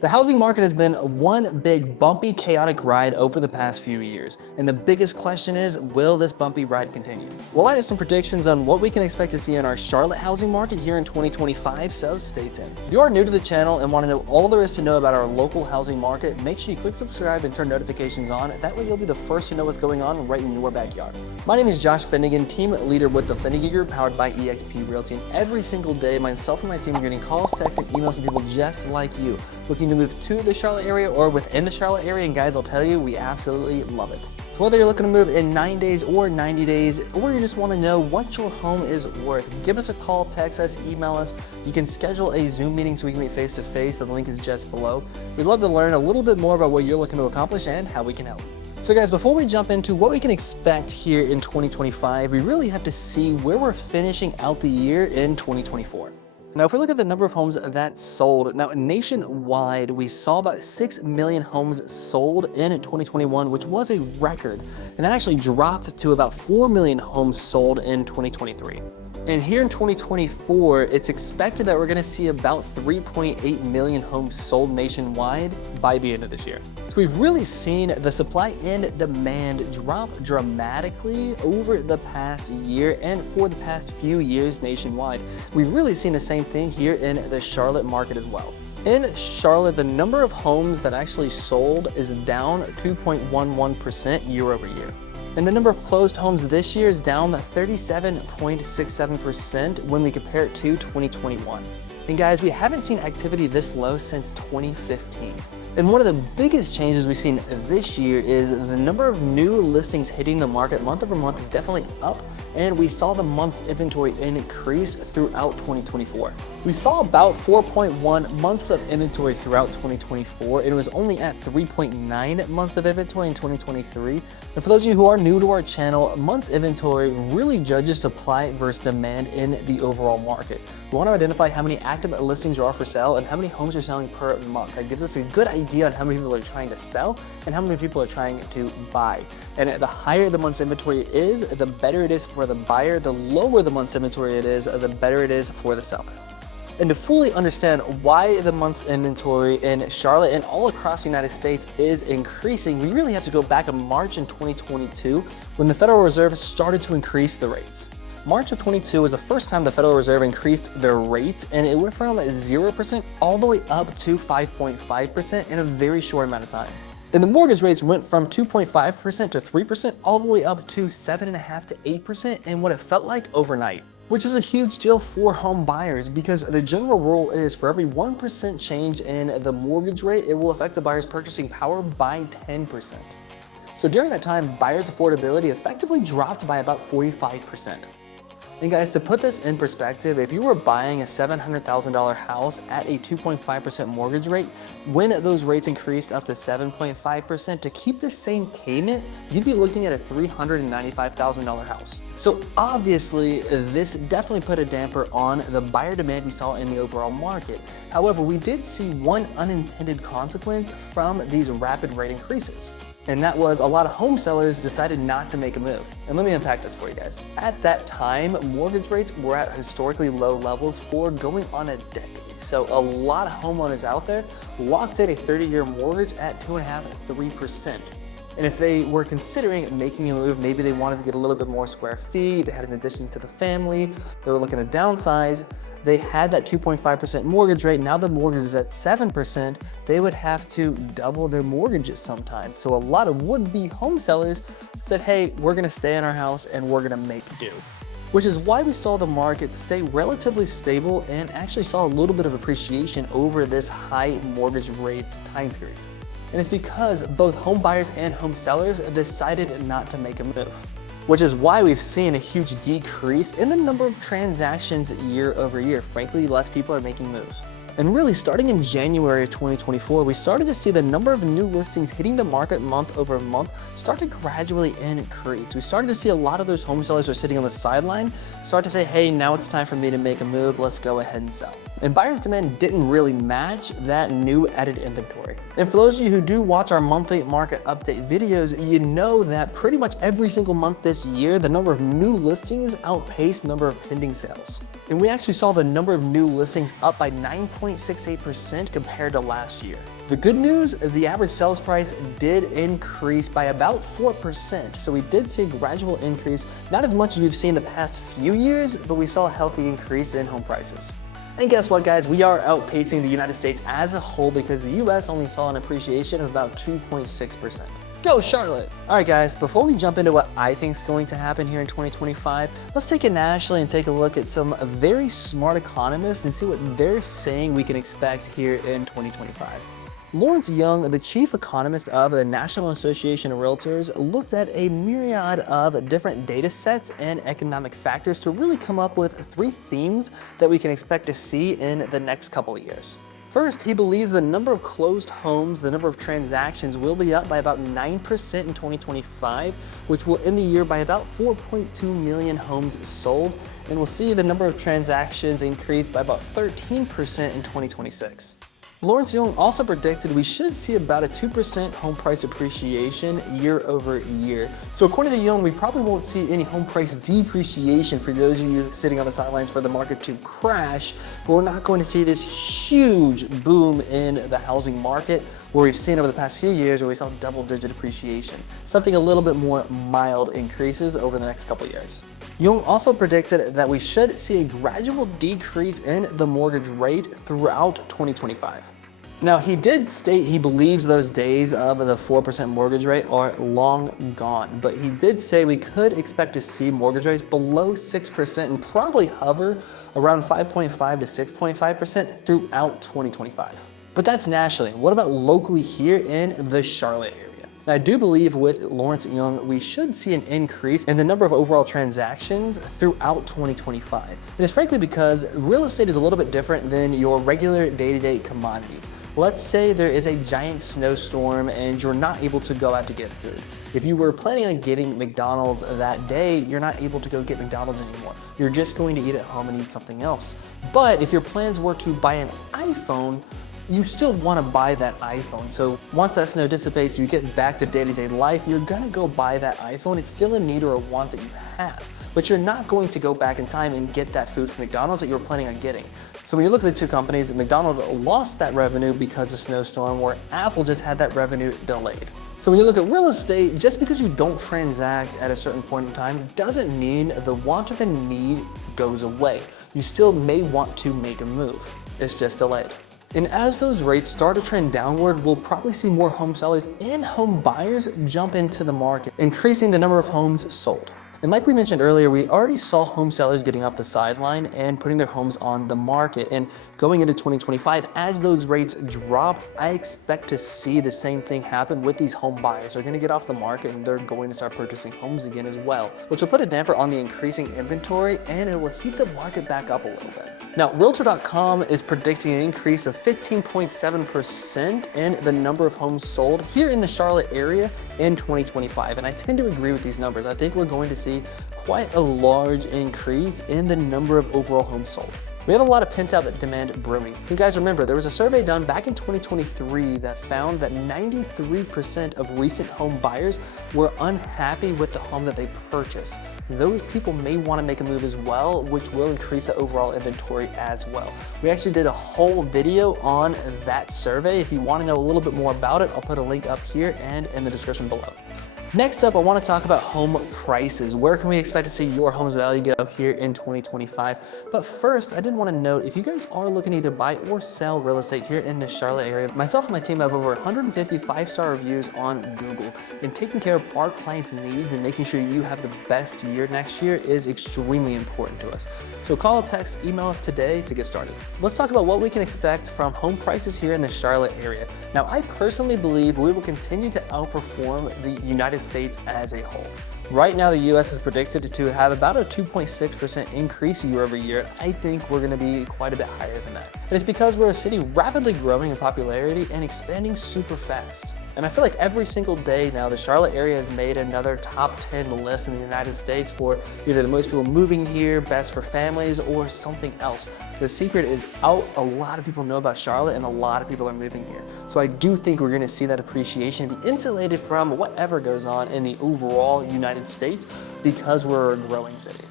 The housing market has been one big bumpy, chaotic ride over the past few years, and the biggest question is, will this bumpy ride continue? Well, I have some predictions on what we can expect to see in our Charlotte housing market here in 2025, so stay tuned. If you are new to the channel and want to know all there is to know about our local housing market, make sure you click subscribe and turn notifications on. That way you'll be the first to know what's going on right in your backyard. My name is Josh Finigan, team leader with the Finigan Group, powered by eXp Realty, and every single day, myself and my team are getting calls, texts, and emails from people just like you, looking to move to the Charlotte area or within the Charlotte area, and guys, I'll tell you, we absolutely love it. So whether you're looking to move in 9 days or 90 days, or you just want to know what your home is worth, give us a call, text us, email us. You can schedule a Zoom meeting so we can meet face to face. The link is just below. We'd love to learn a little bit more about what you're looking to accomplish and how we can help. So guys, before we jump into what we can expect here in 2025, we really have to see where we're finishing out the year in 2024. Now, if we look at the number of homes that sold, now nationwide, we saw about 6 million homes sold in 2021, which was a record, and that actually dropped to about 4 million homes sold in 2023. And here in 2024, it's expected that we're going to see about 3.8 million homes sold nationwide by the end of this year. So we've really seen the supply and demand drop dramatically over the past year and for the past few years nationwide. We've really seen the same thing here in the Charlotte market as well. In Charlotte, the number of homes that actually sold is down 2.11% year over year. And the number of closed homes this year is down 37.67% when we compare it to 2021. And guys, we haven't seen activity this low since 2015. And one of the biggest changes we've seen this year is the number of new listings hitting the market month over month is definitely up, and we saw the month's inventory increase throughout 2024. We saw about 4.1 months of inventory throughout 2024, and it was only at 3.9 months of inventory in 2023. And for those of you who are new to our channel, months inventory really judges supply versus demand in the overall market. We want to identify how many active listings are for sale and how many homes are selling per month. That gives us a good idea on how many people are trying to sell and how many people are trying to buy. And the higher the month's inventory is, the better it is for the buyer. The lower the month's inventory it is, the better it is for the seller. And to fully understand why the month's inventory in Charlotte and all across the United States is increasing, we really have to go back to March in 2022 when the Federal Reserve started to increase the rates. March of 22 was the first time the Federal Reserve increased their rates, and it went from 0% all the way up to 5.5% in a very short amount of time. And the mortgage rates went from 2.5% to 3% all the way up to 7.5% to 8% in what it felt like overnight, which is a huge deal for home buyers because the general rule is for every 1% change in the mortgage rate, it will affect the buyer's purchasing power by 10%. So during that time, buyers' affordability effectively dropped by about 45%. And guys, to put this in perspective, if you were buying a $700,000 house at a 2.5% mortgage rate, when those rates increased up to 7.5%, to keep the same payment, you'd be looking at a $395,000 house. So obviously, this definitely put a damper on the buyer demand we saw in the overall market. However, we did see one unintended consequence from these rapid rate increases. And that was a lot of home sellers decided not to make a move. And let me unpack this for you guys. At that time, mortgage rates were at historically low levels for going on a decade. So a lot of homeowners out there locked in a 30-year mortgage at 2.5% to 3%. And if they were considering making a move, maybe they wanted to get a little bit more square feet, they had an addition to the family, they were looking to downsize, they had that 2.5% mortgage rate. Now the mortgage is at 7%, they would have to double their mortgages sometimes. So a lot of would-be home sellers said, hey, we're gonna stay in our house and we're gonna make do. Which is why we saw the market stay relatively stable and actually saw a little bit of appreciation over this high mortgage rate time period. And it's because both home buyers and home sellers decided not to make a move, which is why we've seen a huge decrease in the number of transactions year over year. Frankly, less people are making moves. And really, starting in January of 2024, we started to see the number of new listings hitting the market month over month start to gradually increase. We started to see a lot of those home sellers who are sitting on the sideline start to say, hey, now it's time for me to make a move, let's go ahead and sell. and buyers' demand didn't really match that new added inventory. And for those of you who do watch our monthly market update videos, you know that pretty much every single month this year, the number of new listings outpaced the number of pending sales. And we actually saw the number of new listings up by 9.68% compared to last year. The good news, the average sales price did increase by about 4%. So we did see a gradual increase, not as much as we've seen the past few years, but we saw a healthy increase in home prices. And guess what, guys? We are outpacing the United States as a whole because the US only saw an appreciation of about 2.6%. Go Charlotte! All right, guys, before we jump into what I think is going to happen here in 2025, let's take it nationally and take a look at some very smart economists and see what they're saying we can expect here in 2025. Lawrence Young, the chief economist of the National Association of Realtors, looked at a myriad of different data sets and economic factors to really come up with 3 themes that we can expect to see in the next couple of years. First, he believes the number of closed homes, the number of transactions will be up by about 9% in 2025, which will end the year by about 4.2 million homes sold, and we'll see the number of transactions increase by about 13% in 2026. Lawrence Young also predicted we should see about a 2% home price appreciation year over year. So according to Young, we probably won't see any home price depreciation for those of you sitting on the sidelines for the market to crash, but we're not going to see this huge boom in the housing market where we've seen over the past few years where we saw double-digit appreciation. Something a little bit more mild increases over the next couple of years. Young also predicted that we should see a gradual decrease in the mortgage rate throughout 2025. Now, he did state he believes those days of the 4% mortgage rate are long gone, but he did say we could expect to see mortgage rates below 6% and probably hover around 5.5 to 6.5% throughout 2025. But that's nationally. What about locally here in the Charlotte area? Now, I do believe with Lawrence Young, we should see an increase in the number of overall transactions throughout 2025. And it's frankly because real estate is a little bit different than your regular day-to-day commodities. Let's say there is a giant snowstorm and you're not able to go out to get food. If you were planning on getting McDonald's that day, you're not able to go get McDonald's anymore. You're just going to eat at home and eat something else. But if your plans were to buy an iPhone, you still want to buy that iPhone. So once that snow dissipates, you get back to day-to-day life, you're gonna go buy that iPhone. It's still a need or a want that you have, but you're not going to go back in time and get that food from McDonald's that you were planning on getting. So when you look at the 2 companies, McDonald lost that revenue because of snowstorm, where Apple just had that revenue delayed. So when you look at real estate, just because you don't transact at a certain point in time doesn't mean the want or the need goes away. You still may want to make a move. It's just delayed. And as those rates start to trend downward, we'll probably see more home sellers and home buyers jump into the market, increasing the number of homes sold. And like we mentioned earlier, we already saw home sellers getting off the sideline and putting their homes on the market. And going into 2025, as those rates drop, I expect to see the same thing happen with these home buyers. They're gonna get off the market and they're going to start purchasing homes again as well, which will put a damper on the increasing inventory and it will heat the market back up a little bit. Now, Realtor.com is predicting an increase of 15.7% in the number of homes sold here in the Charlotte area in 2025. And I tend to agree with these numbers. I think we're going to see quite a large increase in the number of overall homes sold. We have a lot of pent-up demand brewing. You guys remember, there was a survey done back in 2023 that found that 93% of recent home buyers were unhappy with the home that they purchased. Those people may want to make a move as well, which will increase the overall inventory as well. We actually did a whole video on that survey. If you want to know a little bit more about it, I'll put a link up here and in the description below. Next up, I want to talk about home prices. Where can we expect to see your home's value go here in 2025? But first, I did want to note, if you guys are looking to either buy or sell real estate here in the Charlotte area, myself and my team have over 150 5-star reviews on Google. And taking care of our clients' needs and making sure you have the best year next year is extremely important to us. So call, text, email us today to get started. Let's talk about what we can expect from home prices here in the Charlotte area. Now, I personally believe we will continue to outperform the United States as a whole. Right now, the US is predicted to have about a 2.6% increase year over year. I think we're gonna be quite a bit higher than that. And it's because we're a city rapidly growing in popularity and expanding super fast. And I feel like every single day now, the Charlotte area has made another top 10 list in the United States for either the most people moving here, best for families, or something else. The secret is out. A lot of people know about Charlotte and a lot of people are moving here. So I do think we're gonna see that appreciation be insulated from whatever goes on in the overall United States because we're a growing city.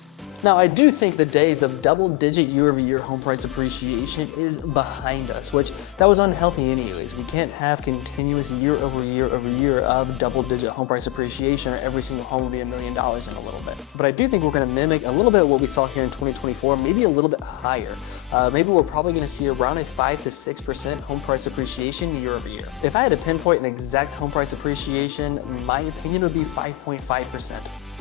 Now, I do think the days of double-digit year-over-year home price appreciation is behind us, which that was unhealthy anyways. We can't have continuous year-over-year of double-digit home price appreciation or every single home will be $1 million in a little bit. But I do think we're gonna mimic a little bit of what we saw here in 2024, maybe a little bit higher. Maybe we're probably gonna see around a 5 to 6% home price appreciation year over year. If I had to pinpoint an exact home price appreciation, my opinion would be 5.5%.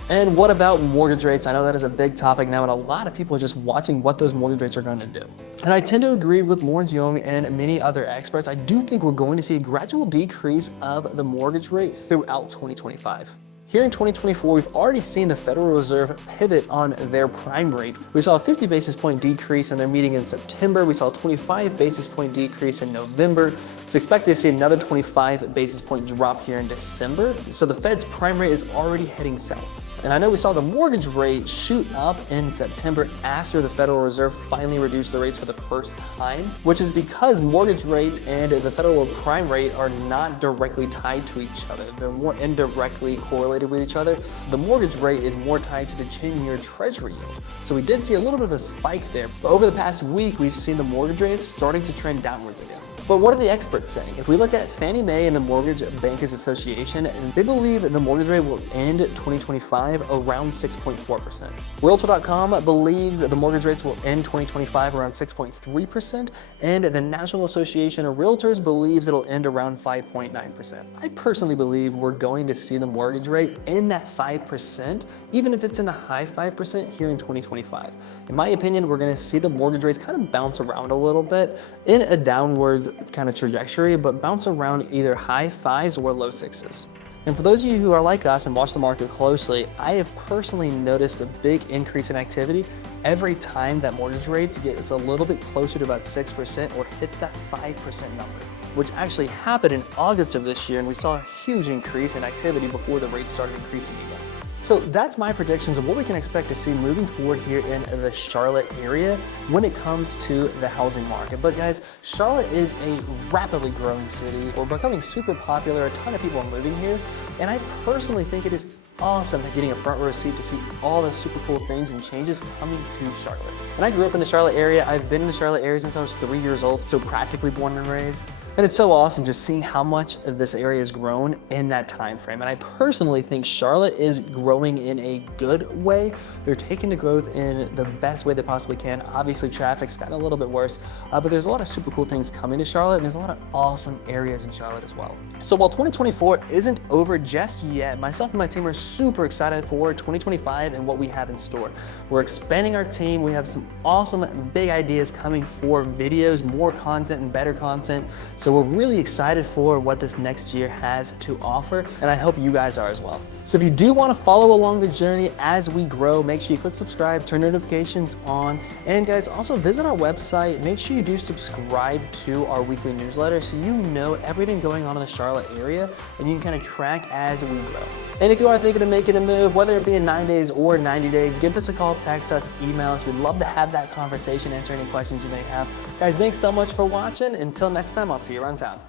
And what about mortgage rates? I know that is a big topic now, and a lot of people are just watching what those mortgage rates are going to do. And I tend to agree with Lawrence Young and many other experts. I do think we're going to see a gradual decrease of the mortgage rate throughout 2025. Here in 2024, we've already seen the Federal Reserve pivot on their prime rate. We saw a 50 basis point decrease in their meeting in September. We saw a 25 basis point decrease in November. It's expected to see another 25 basis point drop here in December. So the Fed's prime rate is already heading south. And I know we saw the mortgage rate shoot up in September after the Federal Reserve finally reduced the rates for the first time, which is because mortgage rates and the federal prime rate are not directly tied to each other. They're more indirectly correlated with each other. The mortgage rate is more tied to the 10-year Treasury yield. So we did see a little bit of a spike there, but over the past week, we've seen the mortgage rates starting to trend downwards again. But what are the experts saying? If we look at Fannie Mae and the Mortgage Bankers Association, they believe that the mortgage rate will end 2025 around 6.4%. Realtor.com believes that the mortgage rates will end 2025 around 6.3%, and the National Association of Realtors believes it'll end around 5.9%. I personally believe we're going to see the mortgage rate in that 5%, even if it's in the high 5% here in 2025. In my opinion, we're gonna see the mortgage rates kind of bounce around a little bit in a downwards kind of trajectory, but bounce around either high 5s or low 6s. And for those of you who are like us and watch the market closely, I have personally noticed a big increase in activity every time that mortgage rates gets a little bit closer to about 6% or hits that 5% number, which actually happened in August of this year, and we saw a huge increase in activity before the rates started increasing again. So that's my predictions of what we can expect to see moving forward here in the Charlotte area when it comes to the housing market. But guys, Charlotte is a rapidly growing city. We're becoming super popular. A ton of people are moving here. And I personally think it is awesome getting a front row seat to see all the super cool things and changes coming to Charlotte. And I grew up in the Charlotte area. I've been in the Charlotte area since I was 3 years old, so practically born and raised. And it's so awesome just seeing how much of this area has grown in that time frame. And I personally think Charlotte is growing in a good way. They're taking the growth in the best way they possibly can. Obviously, traffic's gotten a little bit worse, but there's a lot of super cool things coming to Charlotte, and there's a lot of awesome areas in Charlotte as well. So while 2024 isn't over just yet, myself and my team are super excited for 2025 and what we have in store. We're expanding our team. We have some awesome big ideas coming for videos, more content and better content. So we're really excited for what this next year has to offer, and I hope you guys are as well. So if you do want to follow along the journey as we grow, make sure you click subscribe, turn notifications on, and guys, also visit our website. Make sure you do subscribe to our weekly newsletter so you know everything going on in the Charlotte area, and you can kind of track as we grow. And if you are thinking of making a move, whether it be in 9 days or 90 days, give us a call, text us, email us. We'd love to have that conversation, answer any questions you may have. Guys, thanks so much for watching. Until next time, I'll see you around town.